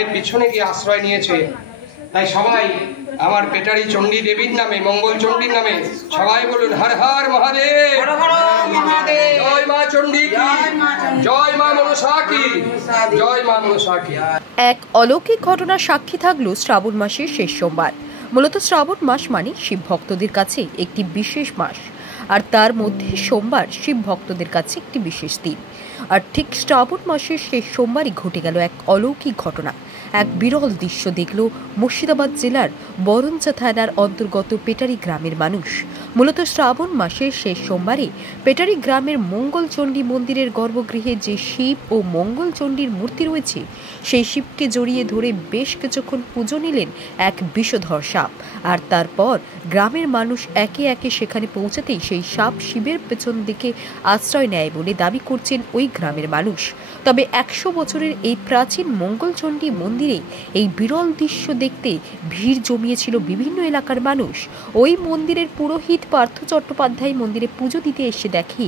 মায়ের পিছনে গিয়ে আশ্রয় নিয়েছে। তাই সবাই আমার পেটারি চণ্ডী দেবীর নামে, মঙ্গল চণ্ডীর নামে সবাই বলুন হর হর মহাদেব, জয় মা চণ্ডী কি, জয় মা মনসা কি, জয় মা মনসা কি। এক অলৌকিক ঘটনার সাক্ষী থাকলো শ্রাবণ মাসের শেষ সোমবার। মূলত শ্রাবণ মাস মানে শিব ভক্তদের কাছে একটি বিশেষ মাস, আর তার মধ্যে সোমবার শিব ভক্তদের কাছে একটি বিশেষ দিন। আর ঠিক শ্রাবণ মাসের শেষ সোমবারই ঘটে গেল এক অলৌকিক ঘটনা। এক বিরল দৃশ্য দেখল মুর্শিদাবাদ জেলার বরঞ্চা থানার অন্তর্গত পেটারি গ্রামের মানুষ। মূলত শ্রাবণ মাসের শেষ সোমবারে পেটারি গ্রামের মঙ্গলচণ্ডী মন্দিরের গর্ভগৃহে যে শিব ও মঙ্গলচণ্ডীর মূর্তি রয়েছে, সেই শিবকে জড়িয়ে ধরে বেশ কিছুক্ষণ পুজো নিলেন এক বিষধর সাপ। আর তারপর গ্রামের মানুষ একে একে সেখানে পৌঁছাতেই সেই সাপ শিবের পেছন দিকে আশ্রয় নেয় বলে দাবি করছেন ওই গ্রামের মানুষ। তবে 100 বছরের এই প্রাচীন মঙ্গলচণ্ডী মন্দিরে এই বিরল দৃশ্য দেখতে ভিড় জমিয়েছিল বিভিন্ন এলাকার মানুষ। ওই মন্দিরের পুরোহিত পার্থ চট্টোপাধ্যায় মন্দিরে পুজো দিতে এসে দেখে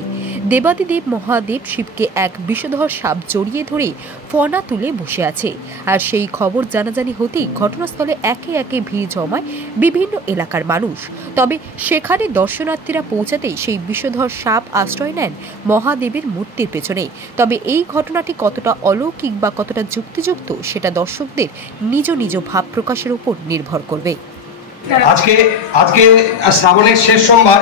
দেবাদিদেব মহাদেব শিবকে এক বিষধর সাপ জড়িয়ে ধরে ফনা তুলে বসে আছে। আর সেই খবর জানাজানি হতেই ঘটনাস্থলে একে একে ভিড় জমায় বিভিন্ন এলাকার মানুষ। তবে সেখানে দর্শনার্থীরা পৌঁছাতেই সেই বিষধর সাপ আশ্রয় নেন মহাদেবের মূর্তির পেছনে। তবে এই ঘটনাটি কতটা অলৌকিক বা কতটা যুক্তিযুক্ত সেটা দর্শকদের নিজ নিজ ভাব প্রকাশের উপর নির্ভর করবে। আজকে শ্রাবণের শেষ সোমবার,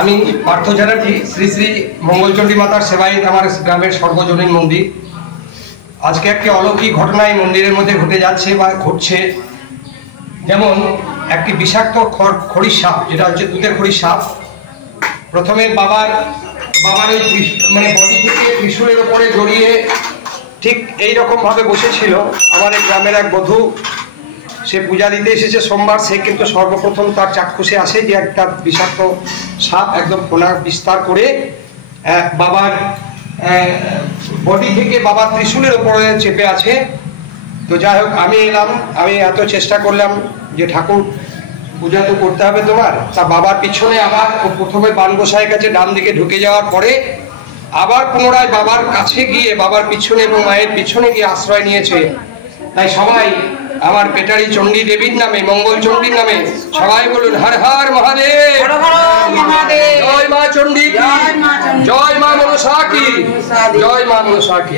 আমি পার্থ চ্যাটার্জি, শ্রী শ্রী মঙ্গলচণ্ডী মাতার সেবায়িত আমার গ্রামের সর্বজনীন মন্দির। আজকে একটি অলৌকিক ঘটনা এই মন্দিরের মধ্যে ঘটে যাচ্ছে বা ঘটছে। যেমন একটি বিষাক্ত খড়ির সাপ, যেটা হচ্ছে দুধের খড়ির সাপ, প্রথমে বাবার ওই মানে বডি থেকে ত্রিশূলের ওপরে জড়িয়ে ঠিক এইরকম ভাবে বসেছিল। আমার এই গ্রামের এক বধূ, সে পূজা দিতে এসেছে সোমবার, সে কিন্তু সর্বপ্রথম তার চাক্ষুষে আসে যে একটা বিষাক্ত সাপ একদম ফোনা বিস্তার করে বাবার বডি থেকে বাবার ত্রিশূলের ওপরে চেপে আছে। তো যাই হোক, আমি এলাম, আমি এত চেষ্টা করলাম যে ঠাকুর পূজা তো করতে হবে তোমার। তা বাবার পিছনে আবার প্রথমে বান গোসাইয়ের কাছে ডান দিকে ঢুকে যাওয়ার পরে আবার পুনরায় বাবার কাছে গিয়ে বাবার পিছনে এবং মায়ের পিছনে গিয়ে আশ্রয় নিয়েছে। তাই সবাই আমার পেটারি চণ্ডী দেবীর নামে, মঙ্গল চণ্ডীর নামে সবাই বলুন হর হর মহাদেব, জয় মা চণ্ডী কি, জয় মা মনসা কি, জয় মা মনসা কি।